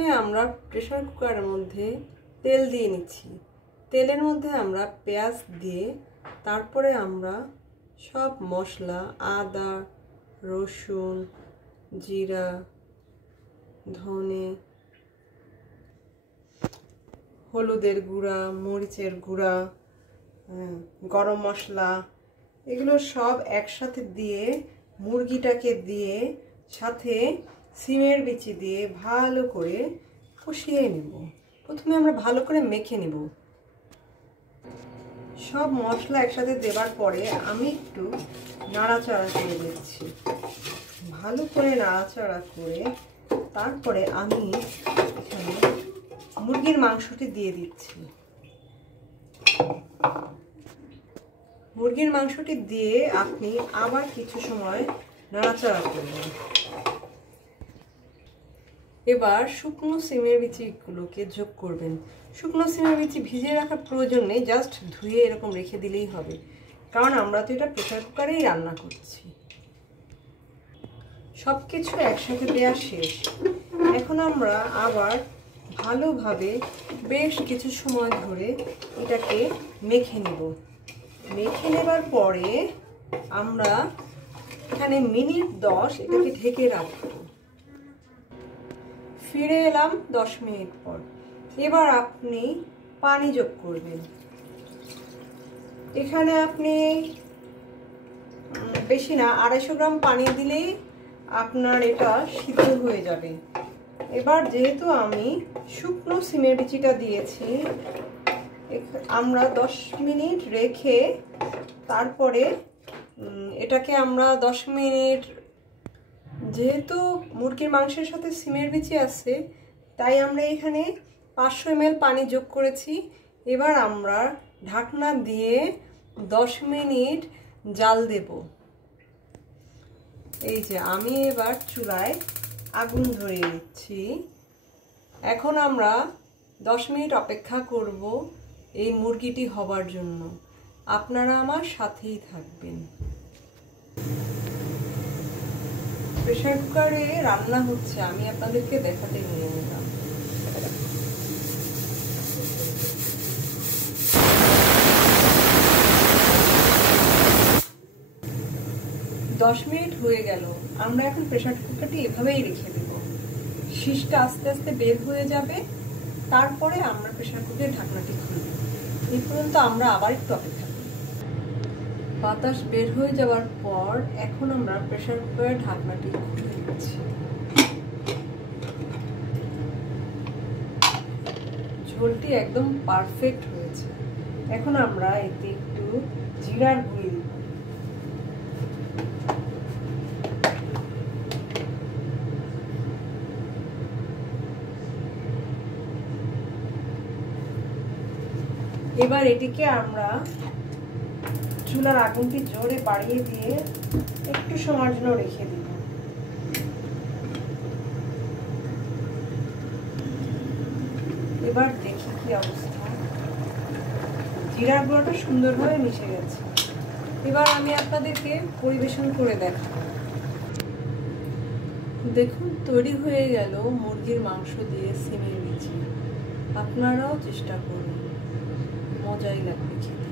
প্রথমে আমরা প্রেসার কুকারের মধ্যে তেল দিয়ে নিচ্ছি। তেলের মধ্যে আমরা পেঁয়াজ দিয়ে তারপরে আমরা সব মশলা আদা, রসুন, জিরা, ধনে, হলুদের গুঁড়া, মরিচের গুঁড়া, গরম মশলা এগুলো সব একসাথে দিয়ে মুরগিটাকে দিয়ে সাথে সিমের বিচি দিয়ে ভালো করে কষিয়ে নেব। প্রথমে আমরা ভালো করে মেখে নেব। সব মশলা একসাথে দেওয়ার পরে আমি একটু নাড়াচাড়া করে দিচ্ছি। ভালো করে নাড়াচাড়া করে তারপরে আমি এখানে মুরগির মাংসটি দিয়ে দিচ্ছি। মুরগির মাংসটি দিয়ে আপনি আবার কিছু সময় নাড়াচাড়া করবেন। এবার শুকনো সিমের বিচিগুলোকে যোগ করবেন। শুকনো সিমের বিচি ভিজিয়ে রাখার প্রয়োজন নেই, জাস্ট ধুয়ে এরকম রেখে দিলেই হবে, কারণ আমরা তো এটা প্রেসার কুকারেই রান্না করছি। সব কিছু একসাথে দেওয়া শেষ। এখন আমরা আবার ভালোভাবে বেশ কিছু সময় ধরে এটাকে মেখে নেব। মেখে নেবার পরে আমরা এখানে মিনিট 10 এটাকে ঢেকে রাখবো। ফিরে এলাম 10 মিনিট পর। এবার আপনি পানি যোগ করবেন। এখানে আপনি বেশি না 250 গ্রাম পানি দিলেই আপনার এটা সিদ্ধ হয়ে যাবে। এবার যেহেতু আমি শুকনো সিমের বিচিটা দিয়েছি, আমরা 10 মিনিট রেখে তারপরে এটাকে আমরা 10 মিনিট, যেহেতু মুরগির মাংসের সাথে সিমের বিচি আছে তাই আমরা এখানে 500 ml পানি যোগ করেছি। এবার আমরা ঢাকনা দিয়ে 10 মিনিট জাল দেব। এই যে আমি এবার চুলায় আগুন ধরিয়ে দিচ্ছি। এখন আমরা 10 মিনিট অপেক্ষা করব এই মুরগিটি হবার জন্য। আপনারা আমার সাথেই থাকবেন। প্রেসার কুকারে রান্না হচ্ছে, আমি আপনাদেরকে দেখাতে নিয়ে নিলাম। দশ মিনিট হয়ে গেল। আমরা এখন প্রেসার কুকারটি এভাবেই রেখে দেব। শীষটা আস্তে আস্তে বের হয়ে যাবে, তারপরে আমরা প্রেসার কুকারের ঢাকনাটি খুলব। এই পর্যন্ত আমরা আবার একটু অপেক্ষা করি। বাতাস বের হয়ে যাওয়ার পর এখন আমরা প্রেসার কুকারের ঢাকনাটি খুলে দিচ্ছি। ঝোলটি একদম পারফেক্ট হয়েছে। এখন আমরা এতে একটু জিরার গুঁড়ি দিব। এবার এটিকে আমরা চুলার আগুনটি জোরে বাড়িয়ে দিয়ে একটু সময়ের জন্য রেখে দিব। এবার দেখি কি অবস্থা। জিরার গুঁড়োটা সুন্দরভাবে মিশে গেছে। এবার আমি আপনাদেরকে পরিবেশন করে দেখাবো। দেখুন তৈরি হয়ে গেল মুরগির মাংস দিয়ে সিমের বিচি। আপনারাও চেষ্টা করুন, মজাই লাগবে খেতে।